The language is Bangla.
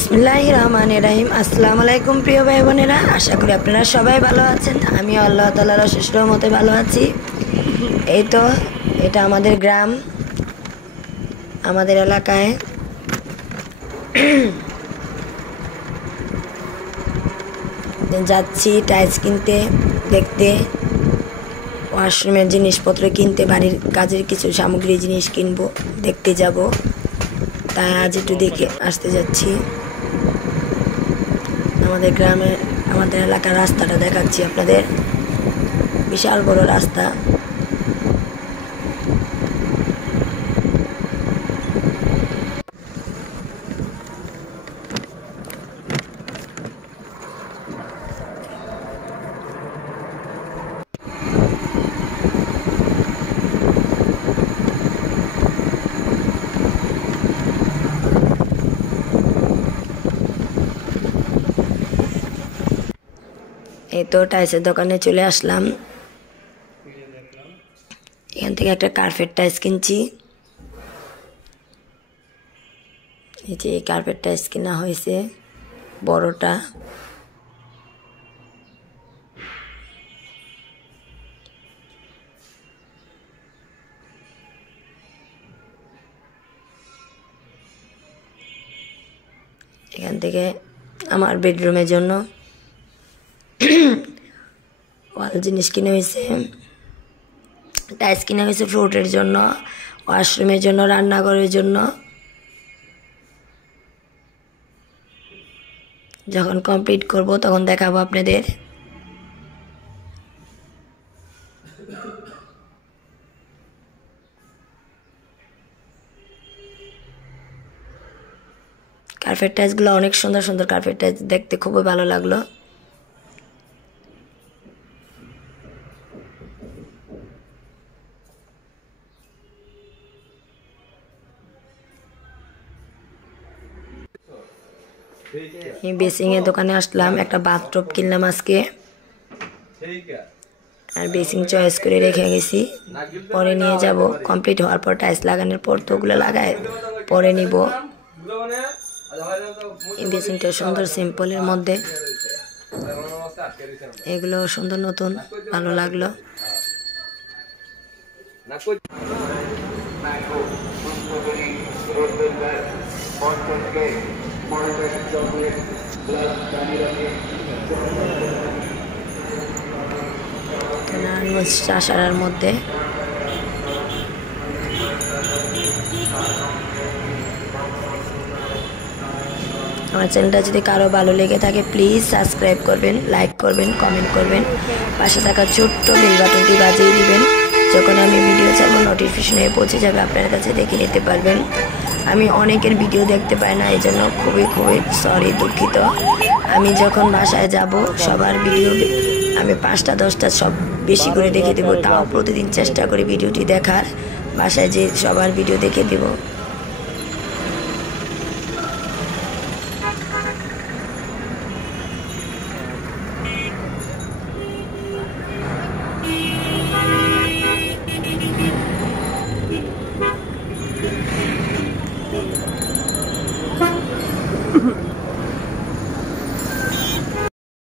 বিসমিল্লাহির রহমানির রহিম। আসসালামু আলাইকুম প্রিয় ভাই বোনেরা, আশা করি আপনারা সবাই ভালো আছেন। আমি আল্লাহ তাআলার অশেষ রহমতে ভালো আছি। এই তো এটা আমাদের গ্রাম, আমাদের এলাকায় যাচ্ছি টাইলস কিনতে, দেখতে, ওয়াশরুমের জিনিসপত্র কিনতে, বাড়ির কাজের কিছু সামগ্রী জিনিস কিনবো, দেখতে যাব। তাই আজ একটু দেখে আসতে যাচ্ছি। আমাদের গ্রামে, আমাদের এলাকার রাস্তাটা দেখাচ্ছি আপনাদের। বিশাল বড় রাস্তা। এই তো টাইলসের দোকানে চলে আসলাম। এখান থেকে একটা কার্পেট টাইলস কিনছি। এই যে এই কার্পেট টাইলস কেনা হয়েছে, বড়টা। এখান থেকে আমার বেডরুমের জন্য ওয়াল জিনিস কিনে হয়েছে, টাইলস কিনে হয়েছে ফ্লোরের জন্য, ওয়াশরুমের জন্য, রান্নাঘরের জন্য। যখন কমপ্লিট করব তখন দেখাবো আপনাদের। কার্পেট টাইলসগুলো অনেক সুন্দর সুন্দর কার্পেট টাইলস, দেখতে খুবই ভালো লাগলো। বেসিং এর দোকানে আসলাম, একটা বাথটব কিনলাম আজকে। আর বেসিং চয়েস করে রেখে গেছি, পরে নিয়ে যাব। কমপ্লিট হওয়ার পর টাইলস লাগানোর পর তো ওগুলো লাগায় পরে নিব। এই বেসিংটা সুন্দর সিম্পলের মধ্যে, এগুলো সুন্দর নতুন, ভালো লাগলো। চাষার মধ্যে আমার চ্যানেলটা যদি কারো ভালো লেগে থাকে প্লিজ সাবস্ক্রাইব করবেন, লাইক করবেন, কমেন্ট করবেন। পাশে থাকা ছোট্ট বেল বাটনটি বাজিয়ে দিবেন। যখন আমি ভিডিও ছাড়বো নোটিফিকেশন হয়ে পৌঁছে যাবে, আপনার কাছে দেখে নিতে পারবেন। আমি অনেকের ভিডিও দেখতে পাই না, এই জন্য খুবই খুবই সরি, দুঃখিত। আমি যখন বাসায় যাব সবার ভিডিও আমি 5টা 10টা সব বেশি করে দেখে দেবো। তাও প্রতিদিন চেষ্টা করি ভিডিওটি দেখার, বাসায় যে সবার ভিডিও দেখে দেবো।